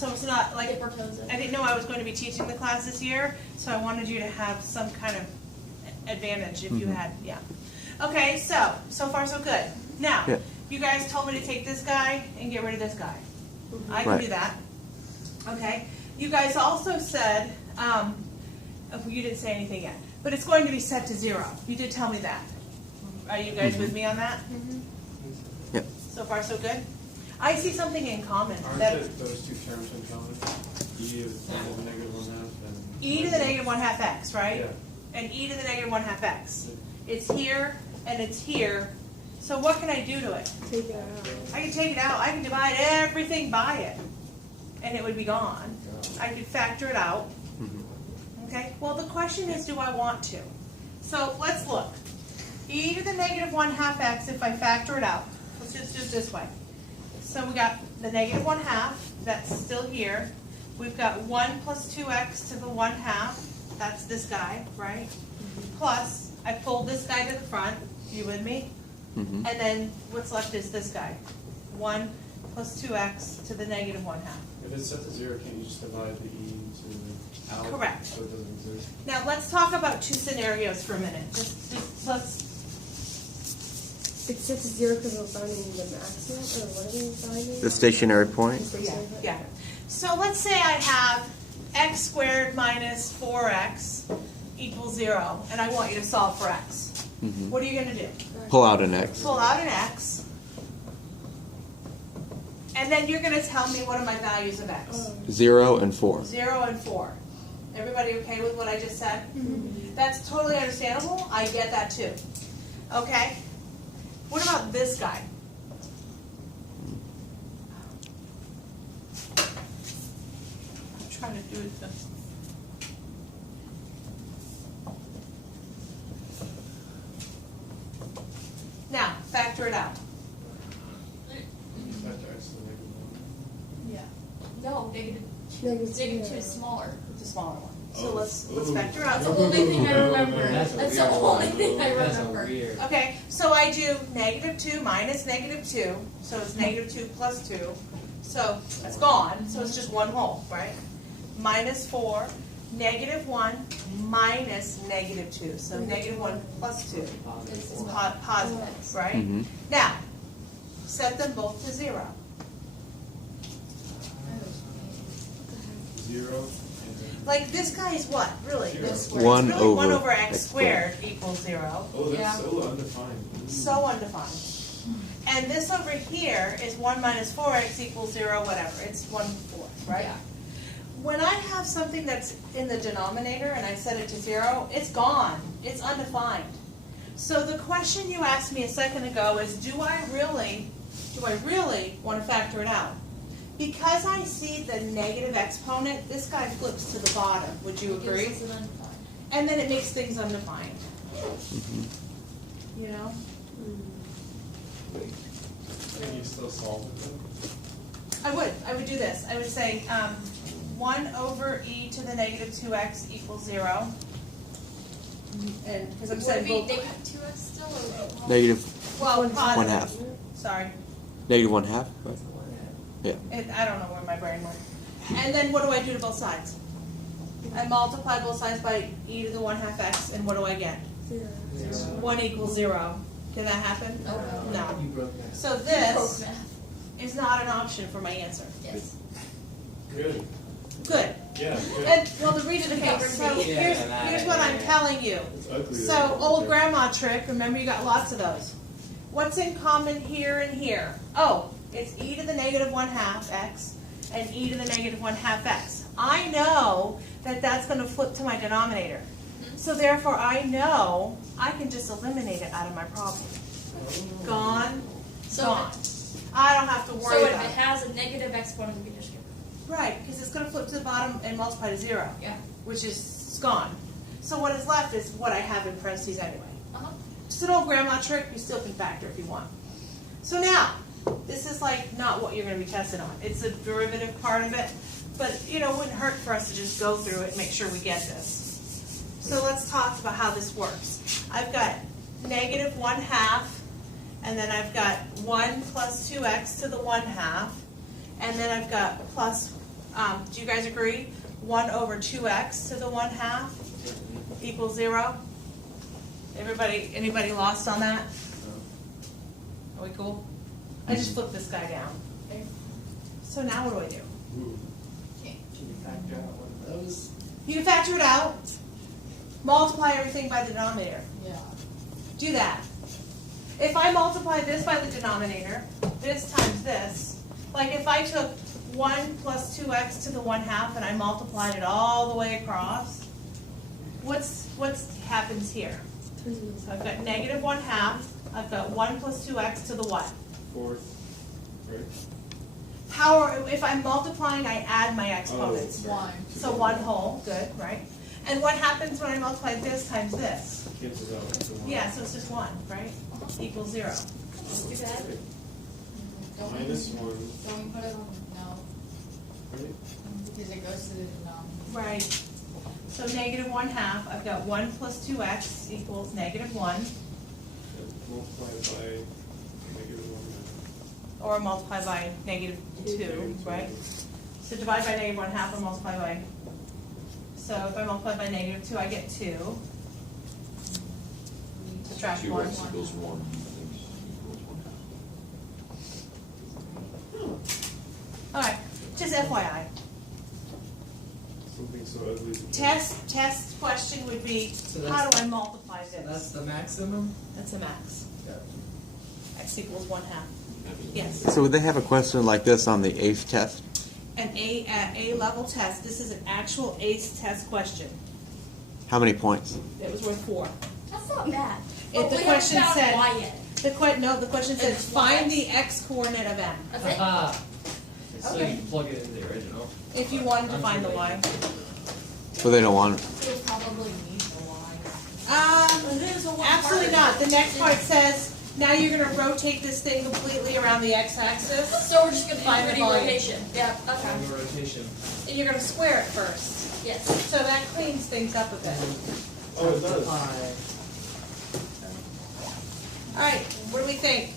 so it's not like, Dip our toes in. I didn't know I was going to be teaching the class this year, so I wanted you to have some kind of advantage if you had, yeah. Okay, so far so good. Now, Yeah. you guys told me to take this guy and get rid of this guy. I can Right. do that. Okay, you guys also said, you didn't say anything yet, but it's going to be set to 0. You did tell me that. Are you guys with me on that? Yep. So far so good? I see something in common. Aren't That those two terms in common? E of the negative 1/2 and... e to the negative 1/2 x, right? Yeah. And e to the negative 1/2 x. It's here and it's here. So what can I do to it? Take it out. I can take it out. I can divide everything by it, and it would be gone. I could factor it out. Okay. Well, the question is, do I want to? So let's look. E to the negative 1/2 x. If I factor it out, let's just do it this way. So we got the negative 1/2. That's still here. We've got 1 plus 2x to the 1/2. That's this guy, right? Plus, I pulled this guy to the front. You with me? Mm-hmm. And then what's left is this guy. 1 plus 2x to the negative 1/2. If it's set to 0, can't you just divide the E to out? Correct. So it doesn't exist? Now let's talk about two scenarios for a minute. Just let's. It's set to 0 because we're finding the maximum, or what are we finding? The stationary point. Yeah. So let's say I have x squared minus 4x equals 0, and I want you to solve for x. Mm-hmm. What are you going to do? Pull out an X. Pull out an x, and then you're going to tell me what are my values of x. 0 and 4. 0 and 4. Everybody okay with what I just said? That's totally understandable. I get that too. Okay? What about this guy? I'm trying to do it. Now, factor it out. Factor x to the negative 1. Yeah. No, negative Negative 2 is smaller. It's a smaller one. So Oh. let's Ooh. factor out. That's the only thing I remember. That's a That's the weird only one. thing I That's a remember. weird. Okay, so I do negative 2 minus negative 2, so it's negative 2 plus 2. So it's gone, so it's just one whole, right? Minus 4, negative 1 minus negative 2. So negative 1 plus 2 This is is positive, right? Mm-hmm. Now, set them both to 0. 0 Like this guy is what, really? Zero. This One it's really 1 over over x x squared equals 0. Oh, that's Yeah. so undefined. So undefined. And this over here is 1 minus 4x equals 0, whatever. It's 1/4, right? Yeah. When I have something that's in the denominator and I set it to 0, it's gone. It's undefined. So the question you asked me a second ago is, do I really want to factor it out? Because I see the negative exponent, this guy flips to the bottom. Would you It gives agree? us an undefined. And then it makes things undefined. You know? Can you still solve it though? I would do this. I would say 1 over e to the negative 2x equals 0. And because I'm Would saying it be both, negative 2x still, or would it be Negative well, One positive. 1/2. Sorry, Negative 1/2. Right. Yeah. I don't know where my brain went. And then what do I do to both sides? I multiply both sides by e to the 1/2 x, and what do I get? 1 equals 0. Can that happen? No. You broke that. So Broke this math. is not an option for my answer. Yes. Good. Good. Yeah, good. And well, the reason Okay, so yeah, here's what I'm telling you. It's ugly. So, old grandma trick, remember you got lots of those. What's in common here and here? Oh, it's e to the negative 1/2 x and e to the negative 1/2 x. I know that that's going to flip to my denominator. So therefore I know I can just eliminate it out of my problem. Gone, So gone. I don't have to So worry if about it it. has a negative exponent, we can just get rid Right, because it's going to flip to the bottom and multiply to 0, of it. Yeah. which is gone. So what is left is what I have in parentheses anyway. Uh-huh. Just an old grandma trick, you still can factor if you want. So now, this is like not what you're going to be tested on. It's a derivative part of it, but it wouldn't hurt for us to just go through it and make sure we get this. So let's talk about how this works. I've got negative 1/2, and then I've got 1 plus 2x to the 1/2, and then I've got plus Do you guys agree? 1 over 2x to the 1/2 equals 0? Anybody lost on that? Are we cool? I just flipped this guy down. Okay. So now what do I do? Ooh. Okay. Can you factor out one of those? You can factor it out. Multiply everything by the denominator. Yeah. Do that. If I multiply this by the denominator, this times this, like if I took 1 plus 2x to the 1/2 and I multiplied it all the way across, what happens here? So I've got negative 1/2. I've got 1 plus 2x to the what? 4th, right? If I'm multiplying, I add my exponents. Oh, 1. So 1 whole, good, right? And what happens when I multiply this times this? Cancels out. So one. Yeah, so it's just 1, right? Equals 0. Let's do that. Don't Minus we, 1, don't we put it on, no, right? because it goes to the denominator. Right. So negative 1/2, I've got 1 plus 2x equals negative 1, And multiply it by negative 1. or multiply by negative 2, right? So divide by negative 1/2 and multiply by, so if I multiply by negative 2, I get 2. Subtract 1. 2x equals 1. Alright, just FYI. Something so ugly. Test question would be, how do I multiply So that's this? the maximum? That's a max. Yeah. X equals 1/2. Yes. So would they have a question like this on the AICE test? An A level test. This is an actual AICE test question. How many points? It was worth 4. That's not bad. If But the we question haven't said- found y yet. The question says It's find y. the x coordinate of m. That's it? Aha! So Okay. you can plug it in the original. If you wanted to find the y. Well, they don't want it. You'll probably need the y. Um, It is a one absolutely part. not. The next part says now you're going to rotate this thing completely around the x-axis, So we're just gonna Find the do volume. rotation. Yeah, And okay. the rotation. and you're going to square it first. Yes. So that cleans things up a bit. Oh, it does. Pi. All right, what do we think?